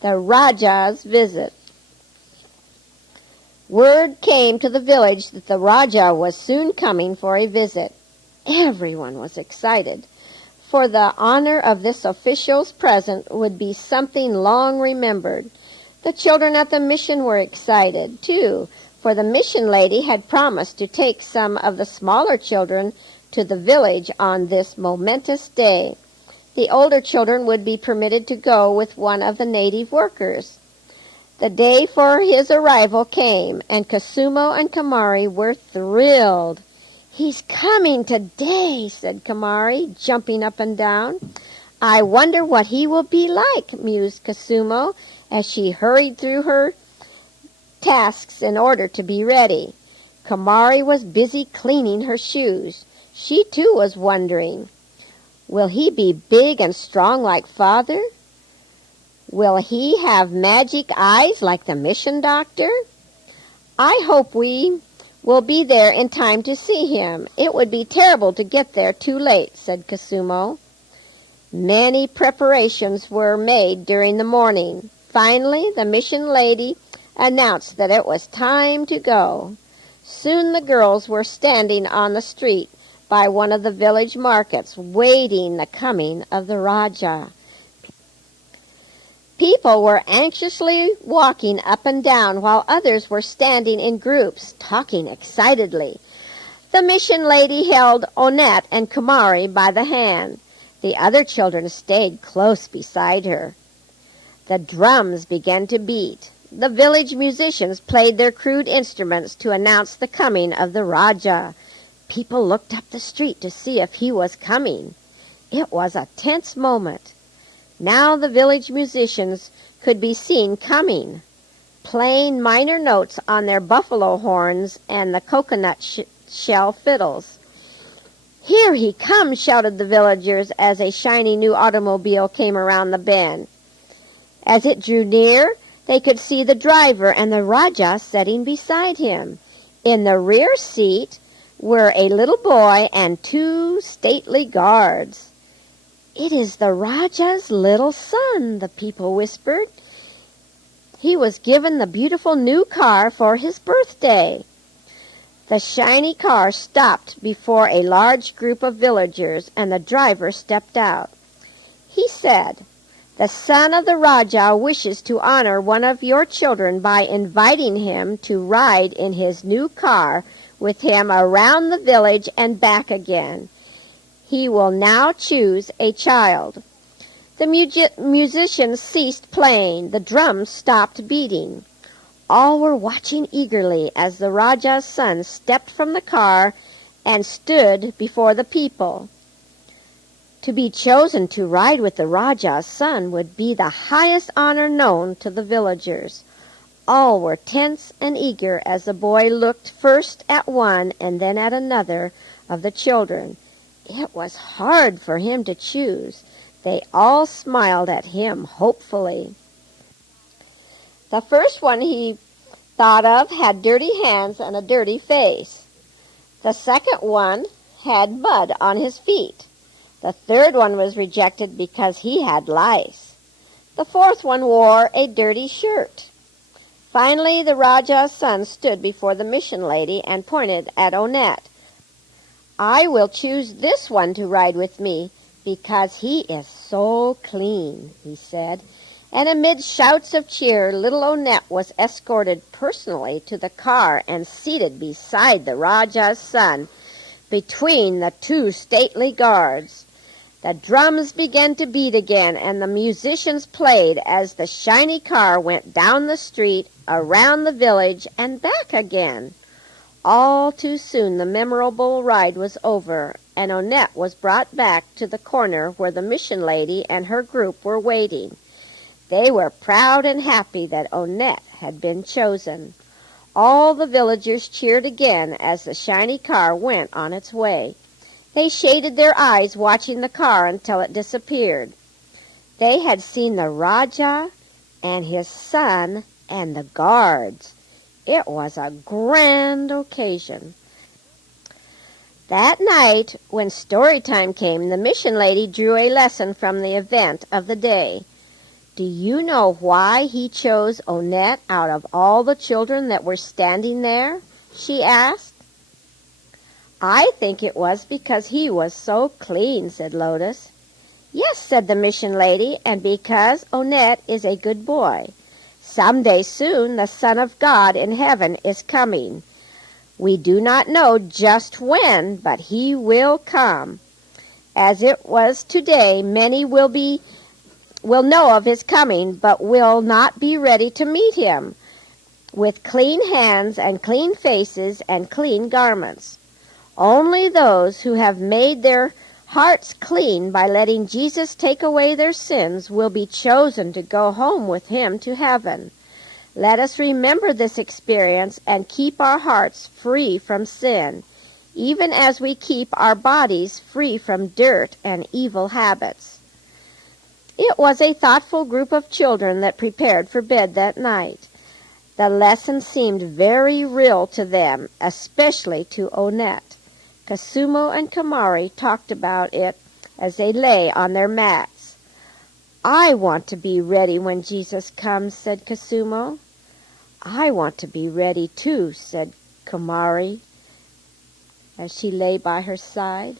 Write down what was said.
The Rajah's Visit. Word came to the village that the Rajah was soon coming for a visit. Everyone was excited, for the honor of this official's present would be something long remembered. The children at the mission were excited, too, for the mission lady had promised to take some of the smaller children to the village on this momentous day. The older children would be permitted to go with one of the native workers. The day for his arrival came, and Kusumo and Kamari were thrilled. "He's coming today," said Kamari, jumping up and down. "I wonder what he will be like," mused Kusumo, as she hurried through her tasks in order to be ready. Kamari was busy cleaning her shoes. She, too, was wondering, will he be big and strong like Father? Will he have magic eyes like the mission doctor? I hope we will be there in time to see him. It would be terrible to get there too late," said Kusumo. Many preparations were made during the morning. Finally, the mission lady announced that it was time to go. Soon the girls were standing on the street by one of the village markets, waiting the coming of the Rajah. People were anxiously walking up and down, while others were standing in groups, talking excitedly. The mission lady held Onette and Kumari by the hand. The other children stayed close beside her. The drums began to beat. The village musicians played their crude instruments to announce the coming of the Rajah. People looked up the street to see if he was coming. It was a tense moment. Now the village musicians could be seen coming, playing minor notes on their buffalo horns and the coconut shell fiddles. "Here he comes," shouted the villagers as a shiny new automobile came around the bend. As it drew near, they could see the driver and the Rajah sitting beside him. In the rear seat were a little boy and 2 stately guards. "It is the Rajah's little son," the people whispered. "He was given the beautiful new car for his birthday." The shiny car stopped before a large group of villagers, and the driver stepped out. He said, "The son of the Rajah wishes to honor one of your children by inviting him to ride in his new car with him around the village and back again. He will now choose a child." The musicians ceased playing. The drums stopped beating. All were watching eagerly as the Rajah's son stepped from the car and stood before the people. To be chosen to ride with the Rajah's son would be the highest honor known to the villagers. All were tense and eager as the boy looked first at one and then at another of the children. It was hard for him to choose. They all smiled at him hopefully. The first one he thought of had dirty hands and a dirty face. The second one had mud on his feet. The third one was rejected because he had lice. The fourth one wore a dirty shirt. Finally, the Rajah's son stood before the mission lady and pointed at Onette. "I will choose this one to ride with me because he is so clean," he said. And amid shouts of cheer, little Onette was escorted personally to the car and seated beside the Rajah's son, between the 2 stately guards. The drums began to beat again, and the musicians played as the shiny car went down the street, around the village, and back again. All too soon the memorable ride was over, and Onette was brought back to the corner where the mission lady and her group were waiting. They were proud and happy that Onette had been chosen. All the villagers cheered again as the shiny car went on its way. They shaded their eyes watching the car until it disappeared. They had seen the Rajah and his son and the guards. It was a grand occasion. That night, when story time came, the mission lady drew a lesson from the event of the day. Do you know why he chose Onette out of all the children that were standing there?" she asked. "I think it was because he was so clean," said Lotus. "Yes," said the mission lady, "and because Onette is a good boy. Some day soon the Son of God in heaven is coming. We do not know just when, but he will come. As it was today, many will know of his coming, but will not be ready to meet him with clean hands and clean faces and clean garments. Only those who have made their hearts clean by letting Jesus take away their sins will be chosen to go home with him to heaven. Let us remember this experience and keep our hearts free from sin, even as we keep our bodies free from dirt and evil habits." It was a thoughtful group of children that prepared for bed that night. The lesson seemed very real to them, especially to Onette. Kasumo and Kamari talked about it as they lay on their mats. "I want to be ready when Jesus comes," said Kasumo. "I want to be ready too," said Kamari, as she lay by her side.